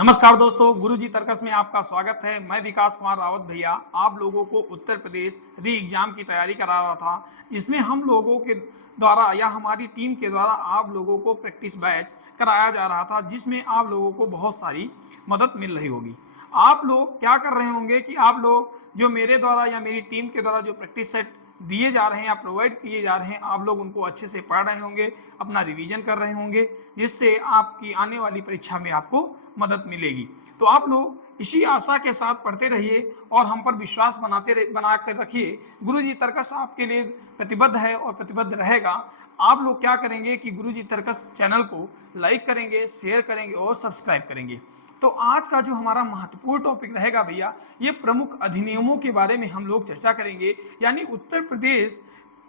नमस्कार दोस्तों, गुरुजी तर्कस में आपका स्वागत है। मैं विकास कुमार रावत भैया आप लोगों को उत्तर प्रदेश री एग्जाम की तैयारी करा रहा था, जिसमें हम लोगों के द्वारा या हमारी टीम के द्वारा आप लोगों को प्रैक्टिस बैच कराया जा रहा था, जिसमें आप लोगों को बहुत सारी मदद मिल रही होगी। आप लोग क्या कर रहे होंगे कि आप लोग जो मेरे द्वारा या मेरी टीम के द्वारा जो प्रैक्टिस सेट दिए जा रहे हैं या प्रोवाइड किए जा रहे हैं, आप लोग उनको अच्छे से पढ़ रहे होंगे, अपना रिवीजन कर रहे होंगे, जिससे आपकी आने वाली परीक्षा में आपको मदद मिलेगी। तो आप लोग इसी आशा के साथ पढ़ते रहिए और हम पर विश्वास बना कर रखिए। गुरुजी तर्कस आपके लिए प्रतिबद्ध है और प्रतिबद्ध रहेगा। आप लोग क्या करेंगे कि गुरुजी तर्कस चैनल को लाइक करेंगे, शेयर करेंगे और सब्सक्राइब करेंगे। तो आज का जो हमारा महत्वपूर्ण टॉपिक रहेगा भैया, ये प्रमुख अधिनियमों के बारे में हम लोग चर्चा करेंगे। यानी उत्तर प्रदेश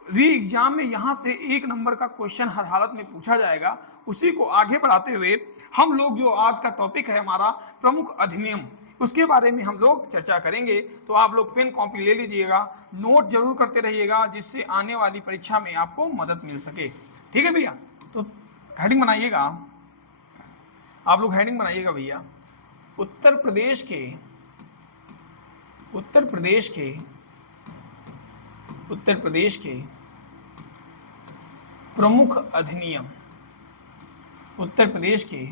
री एग्जाम में यहाँ से 1 नंबर का क्वेश्चन हर हालत में पूछा जाएगा। उसी को आगे बढ़ाते हुए हम लोग जो आज का टॉपिक है हमारा प्रमुख अधिनियम, उसके बारे में हम लोग चर्चा करेंगे। तो आप लोग पेन कॉपी ले लीजिएगा, नोट जरूर करते रहिएगा, जिससे आने वाली परीक्षा में आपको मदद मिल सके। ठीक है भैया, तो हेडिंग बनाइएगा, आप लोग हेडिंग बनाइएगा भैया। उत्तर प्रदेश के प्रमुख अधिनियम, उत्तर प्रदेश के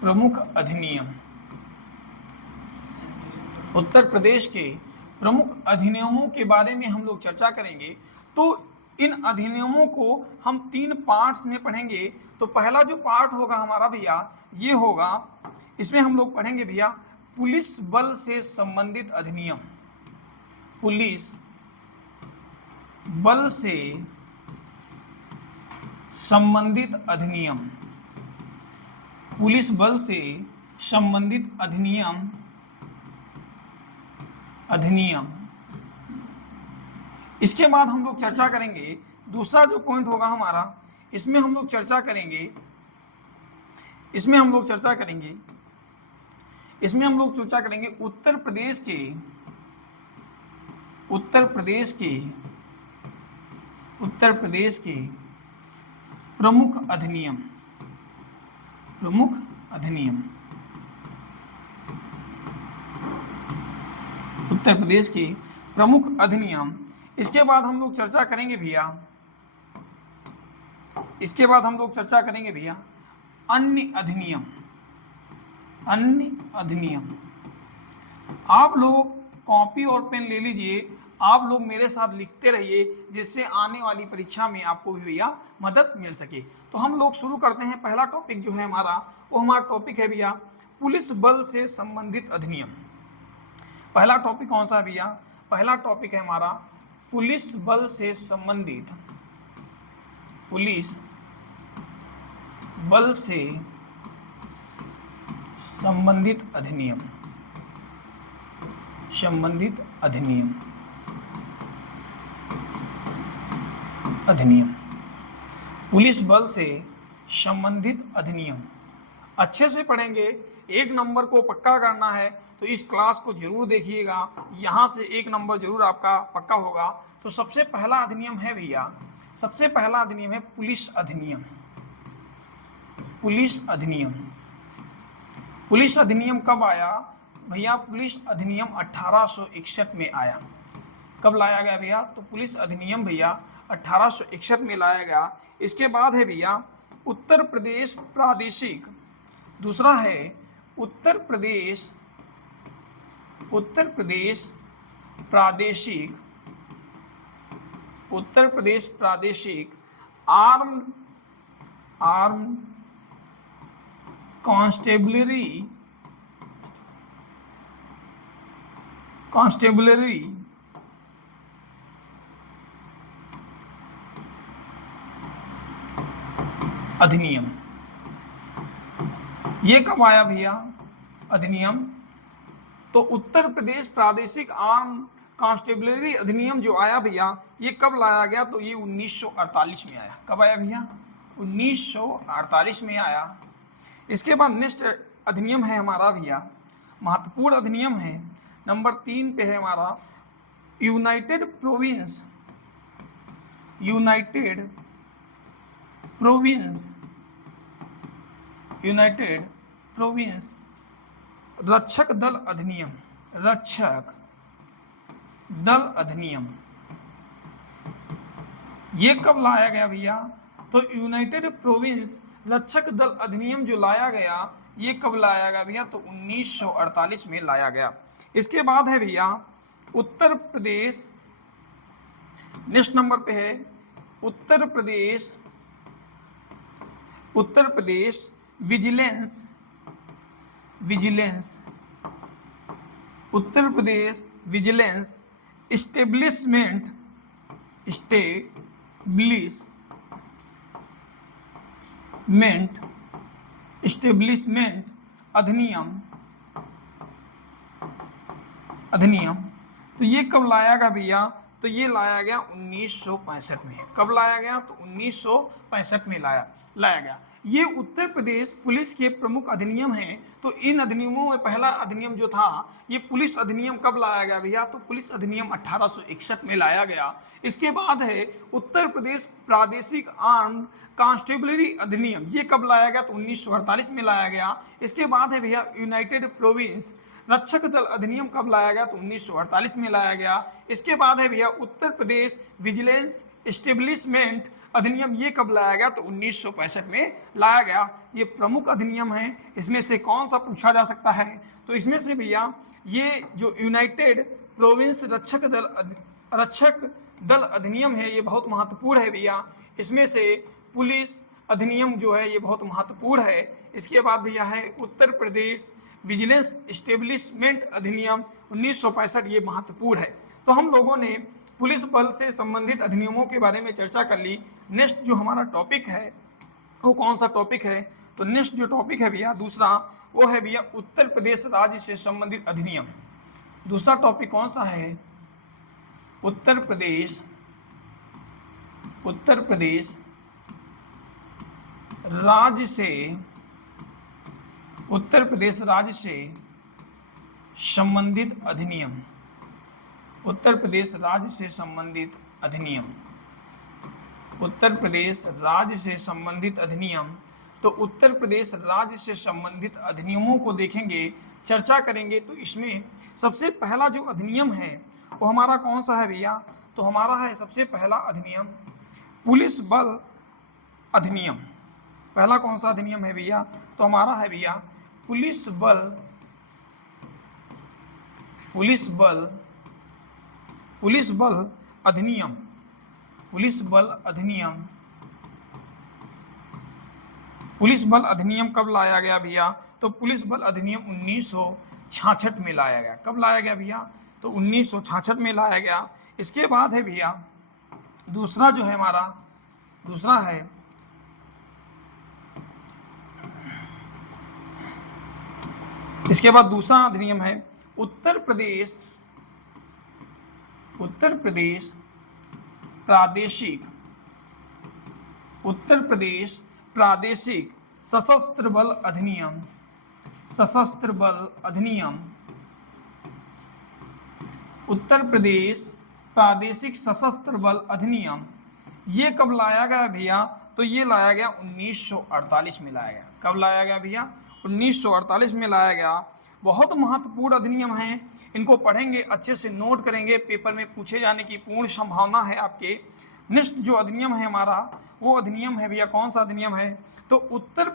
प्रमुख अधिनियम, उत्तर प्रदेश के प्रमुख अधिनियमों के बारे में हम लोग चर्चा करेंगे। तो इन अधिनियमों को हम 3 पार्ट्स में पढ़ेंगे। तो पहला जो पार्ट होगा हमारा भैया, ये होगा, इसमें हम लोग पढ़ेंगे भैया पुलिस बल से संबंधित अधिनियम। पुलिस बल से संबंधित अधिनियम, पुलिस बल से संबंधित अधिनियम। इसके बाद हम लोग चर्चा करेंगे, दूसरा जो पॉइंट होगा हमारा, इसमें हम लोग चर्चा करेंगे उत्तर प्रदेश के प्रमुख अधिनियम। उत्तर प्रदेश के प्रमुख अधिनियम। इसके बाद हम लोग चर्चा करेंगे भैया अन्य अधिनियम। आप लोग कॉपी और पेन ले लीजिए, आप लोग मेरे साथ लिखते रहिए, जिससे आने वाली परीक्षा में आपको भी भैया मदद मिल सके। तो हम लोग शुरू करते हैं। पहला टॉपिक जो है हमारा, वो हमारा टॉपिक है भैया पुलिस बल से संबंधित अधिनियम। पहला टॉपिक कौन सा है भैया? पहला टॉपिक है हमारा पुलिस बल से संबंधित अधिनियम। पुलिस बल से संबंधित अधिनियम अच्छे से पढ़ेंगे। 1 नंबर को पक्का करना है तो इस क्लास को जरूर देखिएगा, यहाँ से 1 नंबर जरूर आपका पक्का होगा। तो सबसे पहला अधिनियम है भैया, पुलिस अधिनियम कब आया भैया? पुलिस अधिनियम 1861 में आया। कब लाया गया भैया? तो पुलिस अधिनियम भैया 1861 में लाया गया। इसके बाद है भैया उत्तर प्रदेश प्रादेशिक, दूसरा है उत्तर प्रदेश प्रादेशिक आर्म कॉन्स्टेबलरी अधिनियम। ये कब आया भैया अधिनियम? तो उत्तर प्रदेश प्रादेशिक आर्म कॉन्स्टेबलरी अधिनियम जो आया भैया, ये कब लाया गया? तो ये 1948 में आया। कब आया भैया? 1948 में आया। इसके बाद नेक्स्ट अधिनियम है हमारा भैया, महत्वपूर्ण अधिनियम है, नंबर 3 पे है हमारा यूनाइटेड प्रोविंस यूनाइटेड प्रोविंस रक्षक दल अधिनियम, रक्षक दल अधिनियम ये कब लाया गया भैया? तो यूनाइटेड प्रोविंस रक्षक दल अधिनियम जो लाया गया ये कब लाया गया भैया? तो 1948 में लाया गया। इसके बाद है भैया उत्तर प्रदेश, नेक्स्ट नंबर पे है Uttar Pradesh, Uttar Pradesh vigilance, vigilance, Uttar Pradesh vigilance establishment, establishment अधिनियम, अधिनियम तो ये कब लाया गया भैया? तो ये लाया गया 1965 में। कब लाया गया? तो 1965 में लाया गया। ये उत्तर प्रदेश पुलिस के प्रमुख अधिनियम हैं। तो इन अधिनियमों में पहला अधिनियम जो था ये पुलिस अधिनियम कब लाया गया भैया? तो पुलिस अधिनियम 1861 में लाया गया। इसके बाद है उत्तर प्रदेश प्रादेशिक आर्म्ड कांस्टेबलरी अधिनियम, ये कब लाया गया? तो 1948 में लाया गया। इसके बाद है भैया यूनाइटेड प्रोविंस रक्षक दल अधिनियम कब लाया गया? तो 1948 में लाया गया। इसके बाद है भैया उत्तर प्रदेश विजिलेंस एस्टेब्लिशमेंट अधिनियम, ये कब लाया गया? तो 1965 में लाया गया। ये प्रमुख अधिनियम है। इसमें से कौन सा पूछा जा सकता है? तो इसमें से भैया ये जो यूनाइटेड प्रोविंस रक्षक दल अधिनियम है ये बहुत महत्वपूर्ण है भैया। इसमें से पुलिस अधिनियम जो है ये बहुत महत्वपूर्ण है। इसके बाद भैया है उत्तर प्रदेश विजिलेंस एस्टेब्लिशमेंट अधिनियम 1965, ये महत्वपूर्ण है। तो हम लोगों ने पुलिस बल से संबंधित अधिनियमों के बारे में चर्चा कर ली। नेक्स्ट जो हमारा टॉपिक है वो कौन सा टॉपिक है? तो नेक्स्ट जो टॉपिक है भैया दूसरा वो है भैया उत्तर प्रदेश राज्य से संबंधित अधिनियम। दूसरा टॉपिक कौन सा है? उत्तर प्रदेश राज्य से, उत्तर प्रदेश राज्य से संबंधित अधिनियम, उत्तर प्रदेश राज्य से संबंधित अधिनियम, उत्तर प्रदेश राज्य से संबंधित अधिनियम। तो उत्तर प्रदेश राज्य से संबंधित अधिनियमों को देखेंगे, चर्चा करेंगे। तो इसमें सबसे पहला जो अधिनियम है वो हमारा कौन सा है भैया? तो हमारा है सबसे पहला अधिनियम पुलिस बल अधिनियम। पहला कौन सा अधिनियम है भैया? तो हमारा है भैया पुलिस बल अधिनियम, पुलिस बल अधिनियम। पुलिस बल अधिनियम कब लाया गया भैया? तो पुलिस बल अधिनियम 1966 में लाया गया। कब लाया गया भैया? तो 1966 में लाया गया। इसके बाद है भैया दूसरा जो है हमारा, दूसरा है इसके बाद दूसरा अधिनियम है उत्तर प्रदेश प्रादेशिक सशस्त्र बल अधिनियम, सशस्त्र बल अधिनियम। उत्तर प्रदेश प्रादेशिक सशस्त्र बल अधिनियम ये कब लाया गया भैया? तो ये लाया गया 1948 में लाया गया। कब लाया गया भैया? 1948 में लाया गया। बहुत महत्वपूर्ण अधिनियम हैं, इनको पढ़ेंगे, अच्छे से नोट करेंगे, पेपर में पूछे जाने की पूर्ण संभावना है आपके। नेक्स्ट जो अधिनियम है हमारा वो अधिनियम है भैया, कौन सा अधिनियम है? तो उत्तर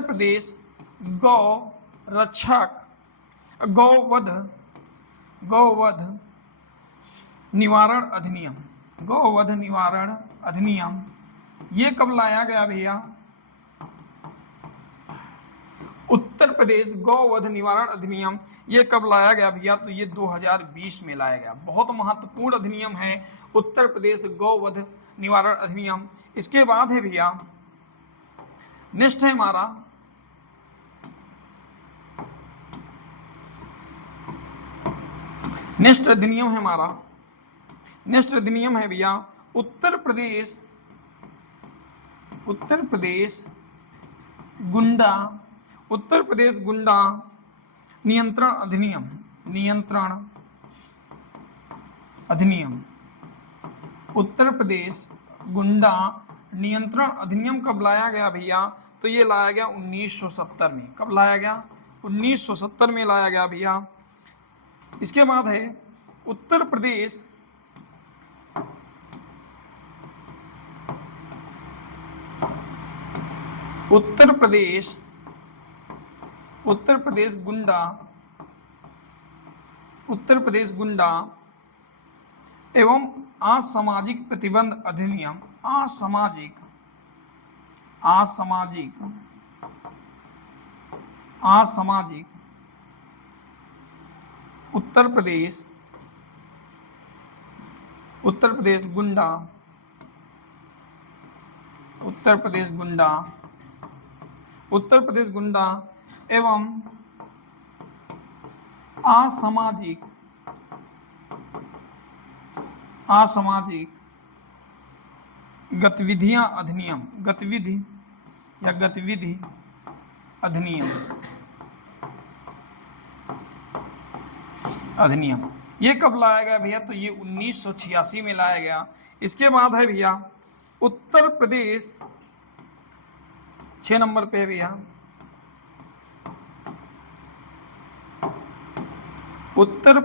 प्रदेश गौ रक्षक गौवध निवारण अधिनियम, गौवध निवारण अधिनियम ये कब लाया गया भैया? उत्तर प्रदेश गौवध निवारण अधिनियम ये कब लाया गया भैया? तो ये 2020 में लाया गया। बहुत महत्वपूर्ण अधिनियम है उत्तर प्रदेश गौवध निवारण अधिनियम। इसके बाद है भैया नेक्स्ट है हमारा नेक्स्ट अधिनियम है हमारा, नेक्स्ट अधिनियम है भैया उत्तर प्रदेश गुंडा नियंत्रण अधिनियम, उत्तर प्रदेश गुंडा नियंत्रण अधिनियम कब लाया गया भैया? तो ये लाया गया 1970 में। कब लाया गया? 1970 में लाया गया भैया। इसके बाद है उत्तर प्रदेश गुंडा एवं असामाजिक प्रतिबंध अधिनियम। असामाजिक उत्तर प्रदेश गुंडा एवं असामाजिक गतिविधि अधिनियम ये कब लाया गया भैया? तो ये 1986 में लाया गया। इसके बाद है भैया उत्तर प्रदेश, 6 नंबर पे है भैया उत्तर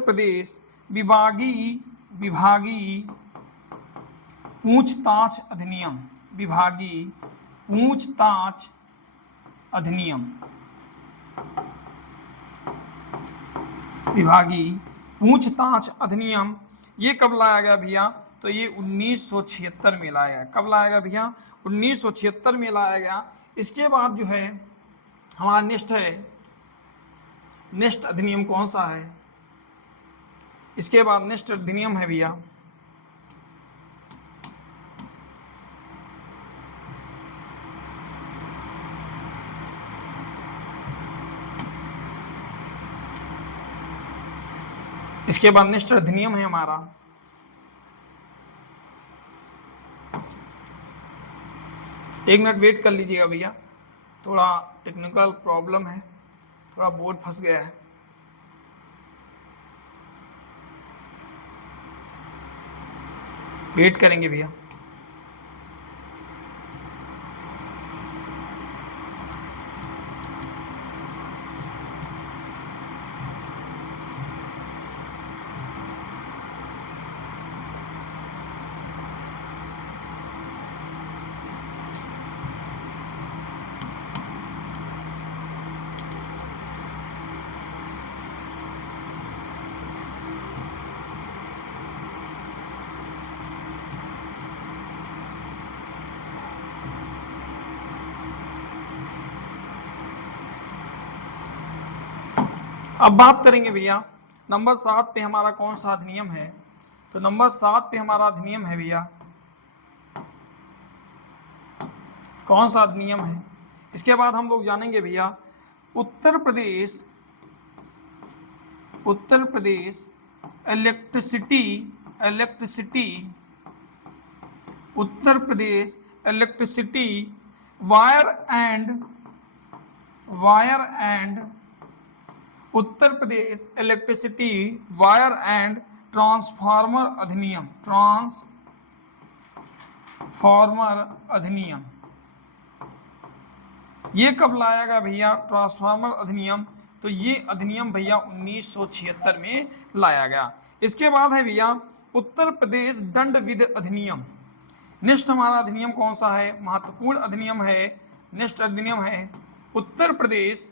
प्रदेश विभागीय पूछताछ अधिनियम। विभागीय पूछताछ अधिनियम ये कब लाया गया भैया? तो ये 1976 में लाया गया। कब लाया गया भैया? 1976 में लाया गया। इसके बाद जो है हमारा नेक्स्ट अधिनियम कौन सा है? इसके बाद नेक्स्ट अधिनियम है भैया इसके बाद नेक्स्ट अधिनियम है हमारा एक मिनट वेट कर लीजिएगा भैया, थोड़ा टेक्निकल प्रॉब्लम है, थोड़ा बोर्ड फंस गया है। वेट करेंगे भैया। अब बात करेंगे भैया नंबर 7 पे हमारा कौन सा अधिनियम है? तो नंबर 7 पे हमारा अधिनियम है भैया, कौन सा अधिनियम है? इसके बाद हम लोग जानेंगे भैया Uttar Pradesh electricity wire and Uttar Pradesh electricity wire and transformer अधिनियम ये कब लाया गया भैया? ट्रांसफार्मर अधिनियम, तो ये अधिनियम भैया 1976 में लाया गया। इसके बाद है भैया उत्तर प्रदेश दंड विधि अधिनियम। नेक्स्ट हमारा अधिनियम कौन सा है? महत्वपूर्ण अधिनियम है। नेक्स्ट अधिनियम है उत्तर प्रदेश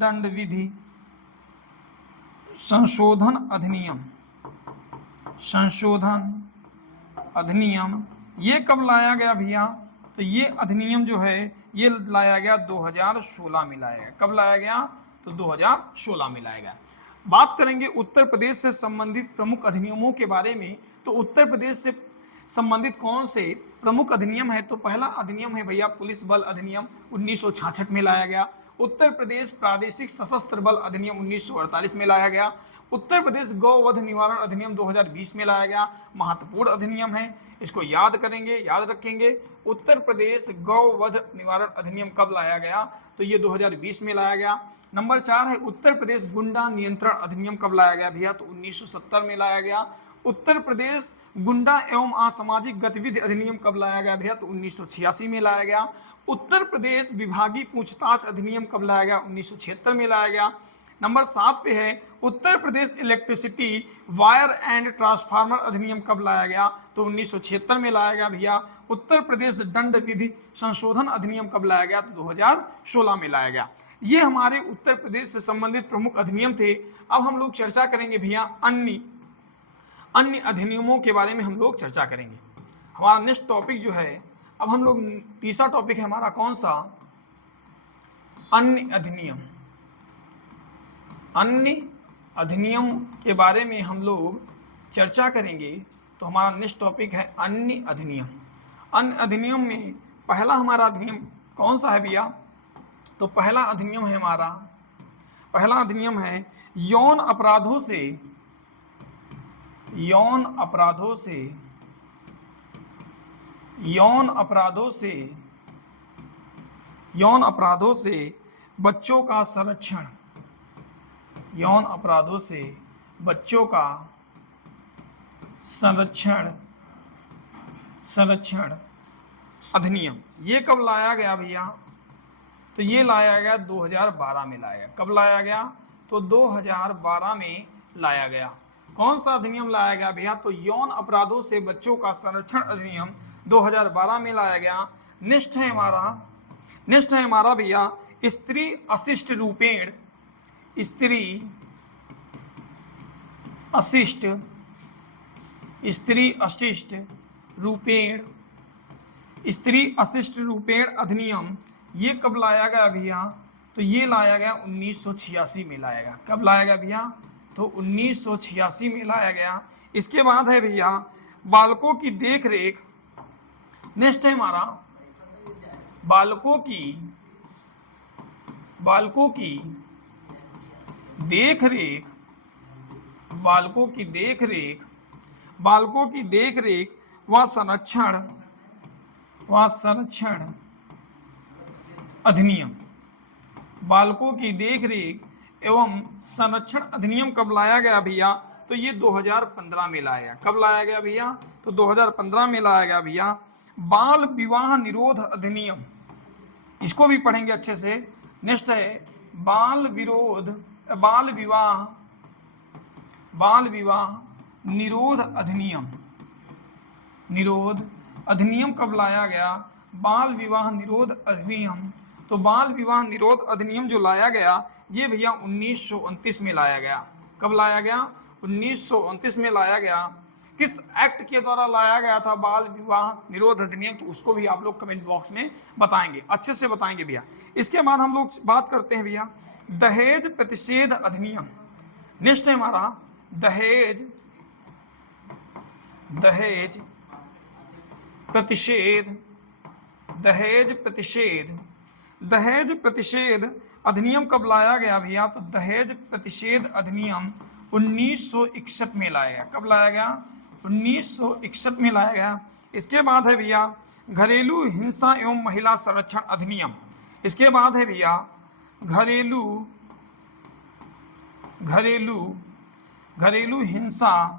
दंड विधि संशोधन अधिनियम ये कब लाया गया भैया? तो ये अधिनियम जो है ये लाया गया 2016 में लाया गया। कब लाया गया? तो 2016 में लाया गया। बात करेंगे उत्तर प्रदेश से संबंधित प्रमुख अधिनियमों के बारे में। तो उत्तर प्रदेश से संबंधित कौन से प्रमुख अधिनियम है? तो पहला अधिनियम है भैया पुलिस बल अधिनियम 1966 में लाया गया। उत्तर प्रदेश प्रादेशिक सशस्त्र बल अधिनियम 1948 में लाया गया। उत्तर प्रदेश गौवध निवारण अधिनियम 2020 में लाया गया। महत्वपूर्ण अधिनियम है, इसको याद करेंगे, याद रखेंगे। उत्तर प्रदेश गौवध निवारण अधिनियम कब लाया गया? तो ये 2020 में लाया गया। नंबर 4 है उत्तर प्रदेश गुंडा नियंत्रण अधिनियम कब लाया गया भैया? तो 1970 में लाया गया। उत्तर प्रदेश गुंडा एवं असामाजिक गतिविधि अधिनियम कब लाया गया भैया? तो 1986 में लाया गया। उत्तर प्रदेश विभागीय पूछताछ अधिनियम कब लाया गया? 1976 में लाया गया। नंबर 7 पे है उत्तर Pradesh electricity wire and transformer अधिनियम कब लाया गया? तो 1976 में लाया गया भैया। उत्तर प्रदेश दंड विधि संशोधन अधिनियम कब लाया गया? तो 2016 में लाया गया। ये हमारे उत्तर प्रदेश से संबंधित प्रमुख अधिनियम थे। अब हम लोग चर्चा करेंगे भैया अन्य अधिनियमों के बारे में हम लोग चर्चा करेंगे। हमारा नेक्स्ट टॉपिक जो है, अब हम लोग तीसरा टॉपिक है हमारा कौन सा? अन्य अधिनियम। अन्य अधिनियम के बारे में हम लोग चर्चा करेंगे। तो हमारा नेक्स्ट टॉपिक है अन्य अधिनियम। अन्य अधिनियम में पहला हमारा अधिनियम कौन सा है भैया? तो पहला अधिनियम है हमारा, पहला अधिनियम है यौन अपराधों से बच्चों का संरक्षण। यौन अपराधों से बच्चों का संरक्षण अधिनियम, ये कब लाया गया भैया? तो ये लाया गया 2012 में लाया गया। कब लाया गया? तो 2012 में लाया गया। कौन सा अधिनियम लाया गया भैया? तो यौन अपराधों से बच्चों का संरक्षण अधिनियम 2012 में लाया गया। नेक्स्ट है हमारा भैया स्त्री अशिष्ट रूपेण अधिनियम, ये कब लाया गया भैया? तो ये लाया गया 1986 में लाया गया। कब लाया गया भैया? तो 1986 में लाया गया। इसके बाद है भैया बालकों की देखरेख। नेक्स्ट है हमारा बालकों की देखरेख व संरक्षण अधिनियम। बालकों की देखरेख एवं संरक्षण अधिनियम कब लाया गया भैया? तो ये 2015 में लाया गया। कब लाया गया भैया? तो 2015 में लाया गया भैया। बाल विवाह निरोध अधिनियम, इसको भी पढ़ेंगे अच्छे से। नेक्स्ट है बाल विवाह निरोध अधिनियम कब लाया गया? बाल विवाह निरोध अधिनियम, तो बाल विवाह निरोध अधिनियम जो लाया गया ये भैया 1929 में लाया गया। कब लाया गया? 1929 में लाया गया। किस एक्ट के द्वारा लाया गया था बाल विवाह निरोध अधिनियम? तो उसको भी आप लोग कमेंट बॉक्स में बताएंगे, अच्छे से बताएंगे भैया। इसके बाद हम लोग बात करते हैं भैया दहेज प्रतिषेध अधिनियम। नेक्स्ट है हमारा दहेज प्रतिषेध अधिनियम कब लाया गया भैया? तो दहेज प्रतिषेध अधिनियम 1961 में लाया गया। कब लाया गया? 1961 में लाया गया। इसके बाद है भैया घरेलू हिंसा एवं महिला संरक्षण अधिनियम। इसके बाद है भैया घरेलू हिंसा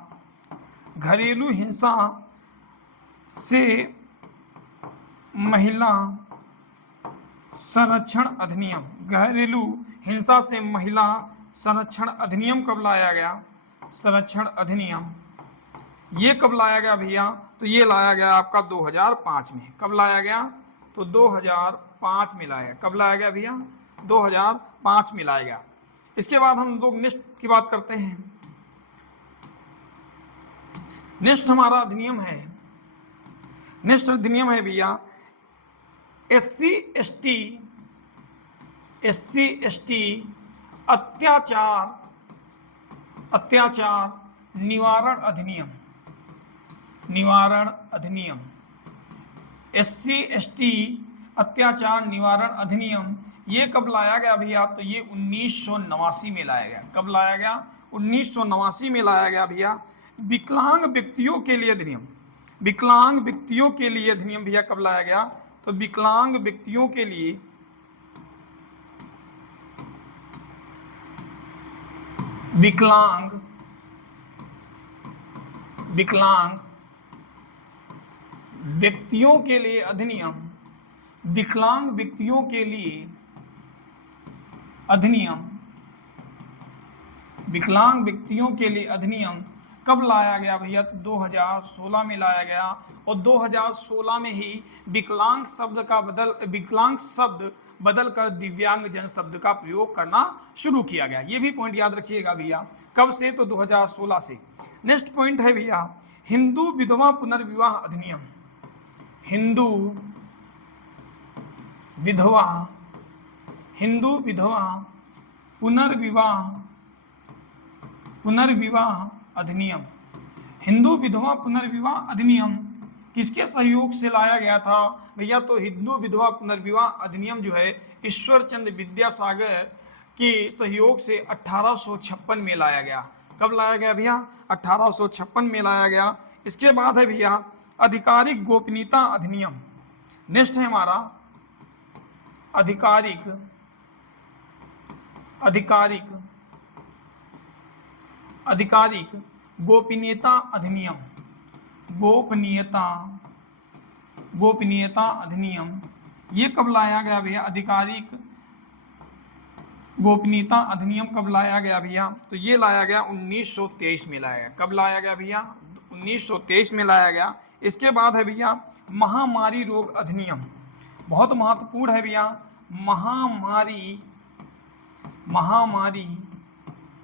से महिला संरक्षण अधिनियम। घरेलू हिंसा से महिला संरक्षण अधिनियम कब लाया गया? संरक्षण अधिनियम ये कब लाया गया भैया? तो ये लाया गया आपका 2005 में। कब लाया गया? तो 2005 में लाया गया। कब लाया गया भैया? 2005 में लाया गया। इसके बाद हम लोग नेक्स्ट की बात करते हैं। नेक्स्ट हमारा अधिनियम है भैया SC ST अत्याचार निवारण अधिनियम। SC ST अत्याचार निवारण अधिनियम ये कब लाया गया भैया? तो ये 1989 में लाया गया। कब लाया गया? 1989 में लाया गया भैया। विकलांग व्यक्तियों के लिए अधिनियम, विकलांग व्यक्तियों के लिए अधिनियम भैया कब लाया गया? तो विकलांग व्यक्तियों के लिए, विकलांग विकलांग व्यक्तियों के लिए अधिनियम, विकलांग व्यक्तियों के लिए अधिनियम, विकलांग व्यक्तियों के लिए अधिनियम कब लाया गया भैया? तो 2016 में लाया गया। और 2016 में ही विकलांग शब्द बदल कर दिव्यांग जन शब्द का प्रयोग करना शुरू किया गया। ये भी पॉइंट याद रखिएगा भैया। कब से? तो 2016 से। नेक्स्ट पॉइंट है भैया हिंदू विधवा पुनर्विवाह अधिनियम। हिंदू विधवा पुनर्विवाह अधिनियम। हिंदू विधवा पुनर्विवाह अधिनियम किसके सहयोग से लाया गया था भैया? तो हिंदू विधवा पुनर्विवाह अधिनियम जो है ईश्वर चंद्र विद्यासागर के सहयोग से 1856 में लाया गया। कब लाया गया भैया? 1856 में लाया गया। इसके बाद है भैया आधिकारिक गोपनीयता अधिनियम। नेक्स्ट है हमारा आधिकारिक गोपनीयता अधिनियम। गोपनीयता अधिनियम ये कब लाया गया भैया? आधिकारिक गोपनीयता अधिनियम कब लाया गया भैया? तो ये लाया गया 1923 में लाया गया। कब लाया गया भैया? 1923 में लाया गया। इसके बाद है भैया महामारी रोग अधिनियम। बहुत महत्वपूर्ण है भैया। महामारी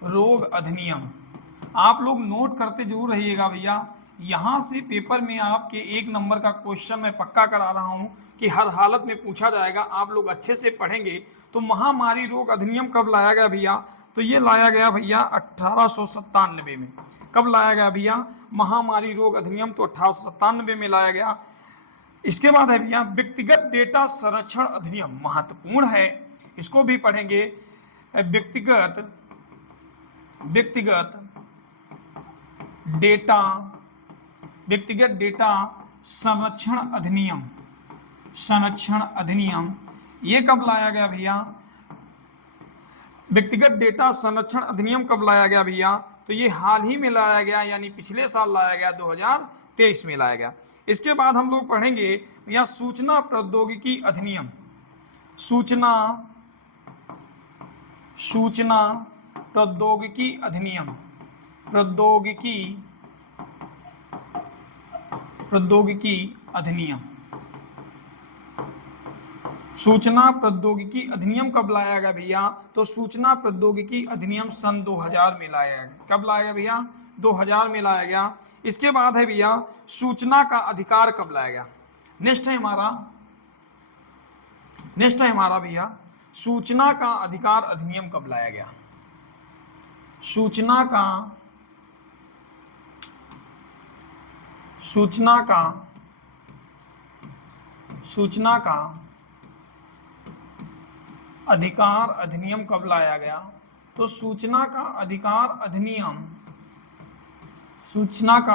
रोग अधिनियम आप लोग नोट करते जरूर रहिएगा भैया। यहाँ से पेपर में आपके 1 नंबर का क्वेश्चन मैं पक्का करा रहा हूँ कि हर हालत में पूछा जाएगा। आप लोग अच्छे से पढ़ेंगे। तो महामारी रोग अधिनियम कब लाया गया भैया? तो ये लाया गया भैया 1897 में। कब लाया गया भैया? महामारी रोग अधिनियम तो 1897 में लाया गया। इसके बाद है भैया व्यक्तिगत डेटा संरक्षण अधिनियम। महत्वपूर्ण है, इसको भी पढ़ेंगे। व्यक्तिगत डेटा संरक्षण अधिनियम ये कब लाया गया भैया? व्यक्तिगत डेटा संरक्षण अधिनियम कब लाया गया भैया? तो ये हाल ही में लाया गया, यानी पिछले साल लाया गया, 2023 में लाया गया। इसके बाद हम लोग पढ़ेंगे भैया सूचना प्रौद्योगिकी अधिनियम। सूचना प्रौद्योगिकी अधिनियम। सूचना प्रौद्योगिकी अधिनियम कब लाया गया भैया? तो सूचना प्रौद्योगिकी अधिनियम सन 2000 में लाया गया। कब लाया गया भैया? 2000 में लाया गया। इसके बाद है भैया सूचना का अधिकार कब लाया गया? नेक्स्ट है हमारा भैया सूचना का अधिकार अधिनियम कब लाया गया? सूचना का अधिकार अधिनियम कब लाया गया? तो सूचना का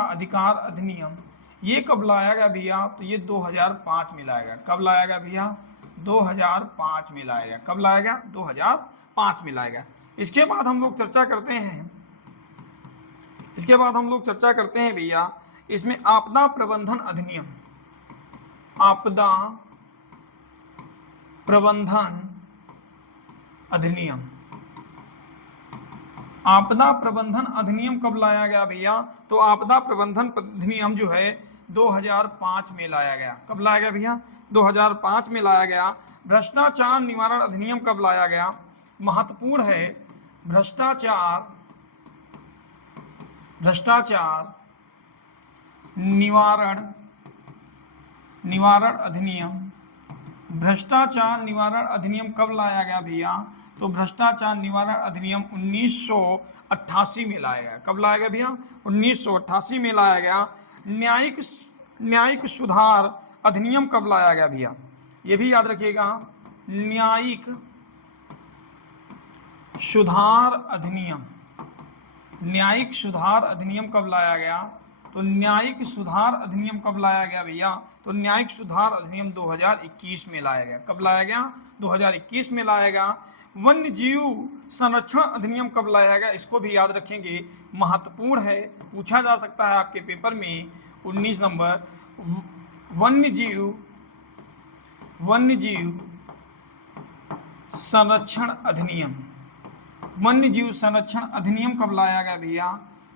अधिकार अधिनियम ये कब लाया गया भैया? तो ये 2005 में लाया गया। कब लाया गया भैया? 2005 में लाया गया। कब लाया गया? 2005 में लाया गया। इसके बाद हम लोग चर्चा करते हैं भैया इसमें आपदा प्रबंधन अधिनियम। आपदा प्रबंधन अधिनियम कब लाया गया भैया? तो आपदा प्रबंधन अधिनियम जो है 2005 में लाया गया। कब लाया गया भैया? 2005 में लाया गया। भ्रष्टाचार निवारण अधिनियम कब लाया गया? महत्वपूर्ण है। भ्रष्टाचार निवारण अधिनियम। भ्रष्टाचार निवारण अधिनियम कब लाया गया भैया? तो भ्रष्टाचार निवारण अधिनियम 1988 में लाया गया। कब लाया गया भैया? 1988 में लाया गया। न्यायिक सुधार अधिनियम कब लाया गया भैया? ये भी याद रखिएगा। न्यायिक सुधार अधिनियम, न्यायिक सुधार अधिनियम कब लाया गया? तो न्यायिक सुधार अधिनियम कब लाया गया भैया? तो न्यायिक सुधार अधिनियम 2021 में लाया गया। कब लाया गया? 2021 में लाया गया। वन्य जीव संरक्षण अधिनियम कब लाया गया? इसको भी याद रखेंगे, महत्वपूर्ण है, पूछा जा सकता है आपके पेपर में। 19 नंबर, वन्य जीव संरक्षण अधिनियम, वन्य जीव संरक्षण अधिनियम कब लाया गया भैया?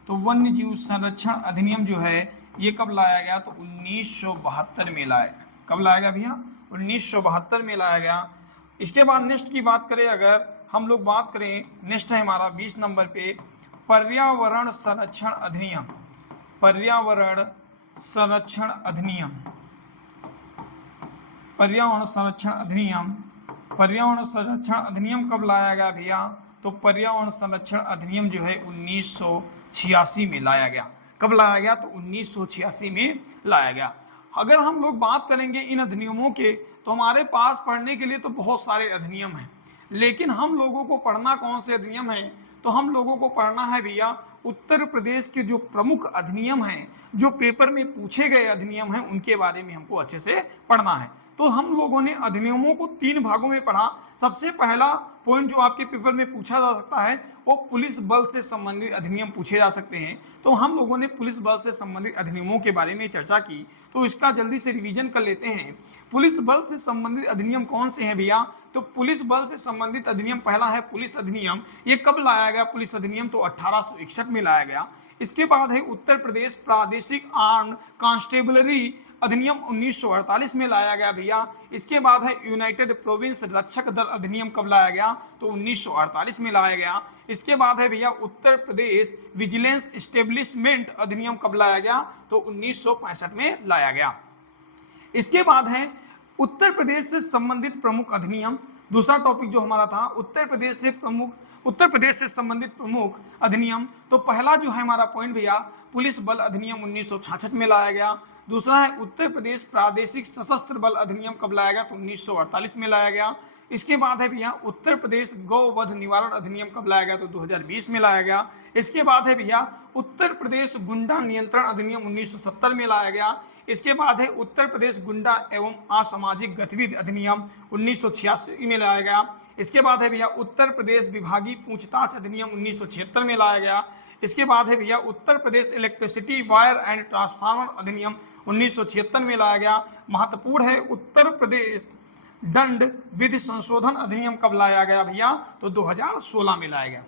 तो वन्य जीव संरक्षण अधिनियम जो है ये कब लाया गया? तो 1972 में लाया गया। कब लाया गया भैया? 1972 में लाया गया। इसके बाद नेक्स्ट की बात करें, अगर हम लोग बात करें, नेक्स्ट है हमारा 20 नंबर पे पर्यावरण संरक्षण अधिनियम, पर्यावरण संरक्षण अधिनियम, पर्यावरण संरक्षण अधिनियम, पर्यावरण संरक्षण अधिनियम कब लाया गया भैया? तो पर्यावरण संरक्षण अधिनियम जो है 1986 में लाया गया। कब लाया गया? तो 1986 में लाया गया। अगर हम लोग बात करेंगे इन अधिनियमों के, तो हमारे पास पढ़ने के लिए तो बहुत सारे अधिनियम हैं, लेकिन हम लोगों को पढ़ना कौन से अधिनियम है? तो हम लोगों को पढ़ना है भैया उत्तर प्रदेश के जो प्रमुख अधिनियम हैं, जो पेपर में पूछे गए अधिनियम हैं, उनके बारे में हमको अच्छे से पढ़ना है। तो हम लोगों ने अधिनियमों को 3 भागों में पढ़ा। सबसे पहला पॉइंट जो आपके पेपर में पूछा जा सकता है वो पुलिस बल से संबंधित अधिनियम पूछे जा सकते हैं। तो हम लोगों ने पुलिस बल से संबंधित अधिनियमों के बारे में चर्चा की, तो इसका जल्दी से रिवीजन कर लेते हैं। पुलिस बल से संबंधित अधिनियम कौन से हैं भैया? तो पुलिस बल से संबंधित अधिनियम पहला है पुलिस अधिनियम। ये कब लाया गया पुलिस अधिनियम? तो 1861 में लाया गया। इसके बाद है उत्तर प्रदेश प्रादेशिक आर्म्ड कांस्टेबलरी अधिनियम 1948 में लाया गया भैया। इसके बाद है यूनाइटेड प्रोविंस रक्षक दल अधिनियम कब लाया गया? तो 1948 में लाया गया। इसके बाद है भैया उत्तर प्रदेश विजिलेंस एस्टेब्लिशमेंट अधिनियम कब लाया गया? तो 1965 में लाया गया। इसके बाद है उत्तर प्रदेश से संबंधित प्रमुख अधिनियम। दूसरा टॉपिक जो हमारा था उत्तर प्रदेश से संबंधित प्रमुख अधिनियम। तो पहला जो है हमारा पॉइंट भैया पुलिस बल अधिनियम 1966 में लाया गया। दूसरा है उत्तर प्रदेश प्रादेशिक सशस्त्र बल अधिनियम कब लाया गया? तो 1948 में लाया गया। इसके बाद है भैया उत्तर प्रदेश गौवध निवारण अधिनियम कब लाया गया? तो 2020 में लाया गया। इसके बाद है भैया उत्तर प्रदेश गुंडा नियंत्रण अधिनियम 1970 में लाया गया। इसके बाद है उत्तर प्रदेश गुंडा एवं असामाजिक गतिविधि अधिनियम 1986 में लाया गया। इसके बाद है भैया उत्तर प्रदेश विभागीय पूछताछ अधिनियम 1976 में लाया गया। इसके बाद है भैया Uttar Pradesh electricity wire and transformer अधिनियम 1976 में लाया गया। महत्वपूर्ण है उत्तर प्रदेश दंड विधि संशोधन अधिनियम कब लाया गया भैया? तो 2016 में लाया गया।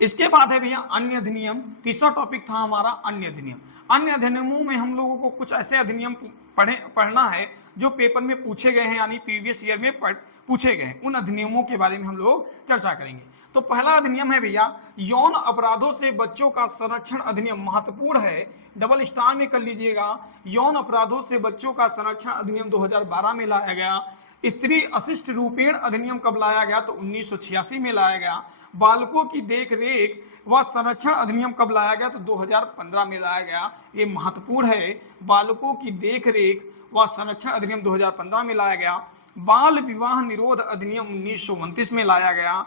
इसके बाद है भैया अन्य अधिनियम। तीसरा टॉपिक था हमारा अन्य अधिनियम। अन्य अधिनियमों में हम लोगों को कुछ ऐसे अधिनियम पढ़ना है जो पेपर में पूछे गए हैं, यानी प्रीवियस ईयर में पूछे गए हैं। उन अधिनियमों के बारे में हम लोग चर्चा करेंगे। तो पहला अधिनियम है भैया यौन अपराधों से बच्चों का संरक्षण अधिनियम। महत्वपूर्ण है, डबल स्टार में कर लीजिएगा। यौन अपराधों से बच्चों का संरक्षण अधिनियम 2012 में लाया गया। स्त्री अशिष्ट रूपेण अधिनियम कब लाया गया? तो 1986 में लाया गया। बालकों की देखरेख व संरक्षण अधिनियम कब लाया गया? तो 2015 में लाया गया। ये महत्वपूर्ण है, बालकों की देखरेख व संरक्षण अधिनियम 2015 में लाया गया। बाल विवाह निरोध अधिनियम 1929 में लाया गया।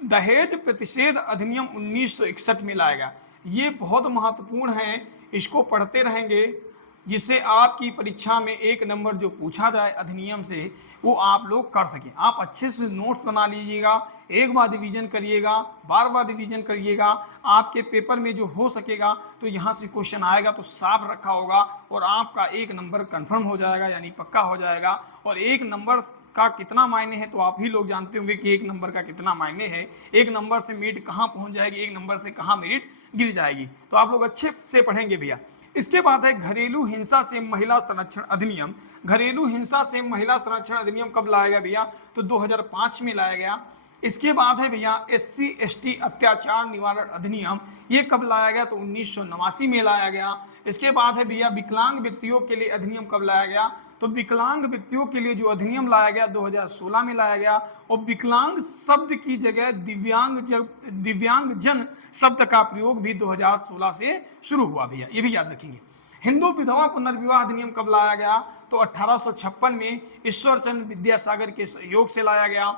दहेज प्रतिषेध अधिनियम 1961 में लाया गया। ये बहुत महत्वपूर्ण है, इसको पढ़ते रहेंगे, जिससे आपकी परीक्षा में 1 नंबर जो पूछा जाए अधिनियम से वो आप लोग कर सकें। आप अच्छे से नोट्स बना लीजिएगा, एक बार रिवीजन करिएगा, बार बार रिवीजन करिएगा। आपके पेपर में जो हो सकेगा तो यहाँ से क्वेश्चन आएगा तो साफ रखा होगा और आपका 1 नंबर कंफर्म हो जाएगा, यानी पक्का हो जाएगा। और 1 नंबर का कितना मायने है तो आप ही लोग जानते होंगे कि 1 नंबर का कितना मायने है। 1 नंबर से मेरिट कहाँ पहुँच जाएगी, 1 नंबर से कहाँ मेरिट गिर जाएगी। तो आप लोग अच्छे से पढ़ेंगे भैया। इसके बाद है घरेलू हिंसा से महिला संरक्षण अधिनियम। घरेलू हिंसा से महिला संरक्षण अधिनियम कब लाया गया भैया? तो 2005 में लाया गया। इसके बाद है भैया SC ST अत्याचार निवारण अधिनियम। ये कब लाया गया? तो 1989 में लाया गया। इसके बाद है भैया विकलांग व्यक्तियों के लिए अधिनियम कब लाया गया? तो विकलांग व्यक्तियों के लिए जो अधिनियम लाया गया 2016 में लाया गया। और विकलांग शब्द की जगह दिव्यांगजन शब्द का प्रयोग भी 2016 से शुरू हुआ भैया, ये भी याद रखेंगे। हिंदू विधवा पुनर्विवाह अधिनियम कब लाया गया? तो 1856 में ईश्वर चंद्र विद्यासागर के सहयोग से लाया गया।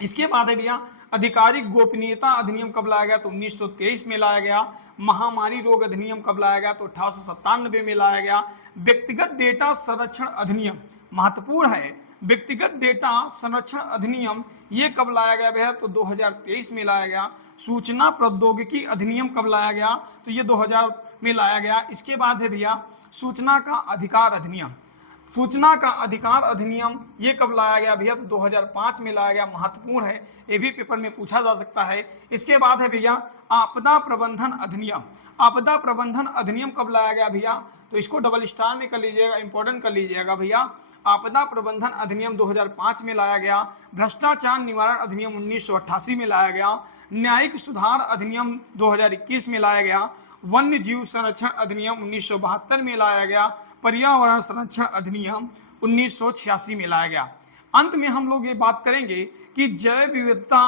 इसके बाद है भैया आधिकारिक गोपनीयता अधिनियम कब लाया गया? तो 1923 में लाया गया। महामारी रोग अधिनियम कब लाया गया? तो 1897 में लाया गया। व्यक्तिगत डेटा संरक्षण अधिनियम महत्वपूर्ण है। व्यक्तिगत डेटा संरक्षण अधिनियम ये कब लाया गया भैया? तो 2023 में लाया गया। सूचना प्रौद्योगिकी अधिनियम कब लाया गया? तो ये 2000 में लाया गया। इसके बाद है भैया सूचना का अधिकार अधिनियम। सूचना का अधिकार अधिनियम ये कब लाया गया भैया? तो 2005 में लाया गया। महत्वपूर्ण है, ये भी पेपर में पूछा जा सकता है। इसके बाद है भैया आपदा प्रबंधन अधिनियम। आपदा प्रबंधन अधिनियम कब लाया गया भैया? तो इसको डबल स्टार में कर लीजिएगा, इंपॉर्टेंट कर लीजिएगा भैया। आपदा प्रबंधन अधिनियम 2005 में लाया गया। भ्रष्टाचार निवारण अधिनियम 1988 में लाया गया। न्यायिक सुधार अधिनियम 2021 में लाया गया। वन्य जीव संरक्षण अधिनियम 1972 में लाया गया। पर्यावरण संरक्षण अधिनियम 1986 में लाया गया। अंत में हम लोग ये बात करेंगे कि जैव विविधता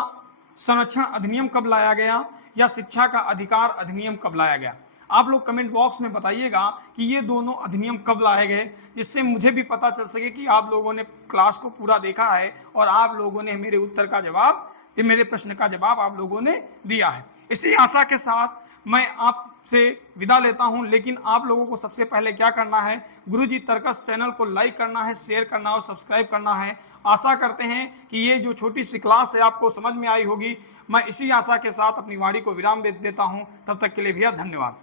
संरक्षण अधिनियम कब लाया गया या शिक्षा का अधिकार अधिनियम कब लाया गया। आप लोग कमेंट बॉक्स में बताइएगा कि ये दोनों अधिनियम कब लाए गए, जिससे मुझे भी पता चल सके कि आप लोगों ने क्लास को पूरा देखा है और आप लोगों ने मेरे उत्तर का जवाब, मेरे प्रश्न का जवाब आप लोगों ने दिया है। इसी आशा के साथ मैं आपसे विदा लेता हूं, लेकिन आप लोगों को सबसे पहले क्या करना है, गुरुजी तर्कस चैनल को लाइक करना है, शेयर करना और सब्सक्राइब करना है। आशा करते हैं कि ये जो छोटी सी क्लास है आपको समझ में आई होगी। मैं इसी आशा के साथ अपनी वाणी को विराम देता हूं। तब तक के लिए भैया धन्यवाद।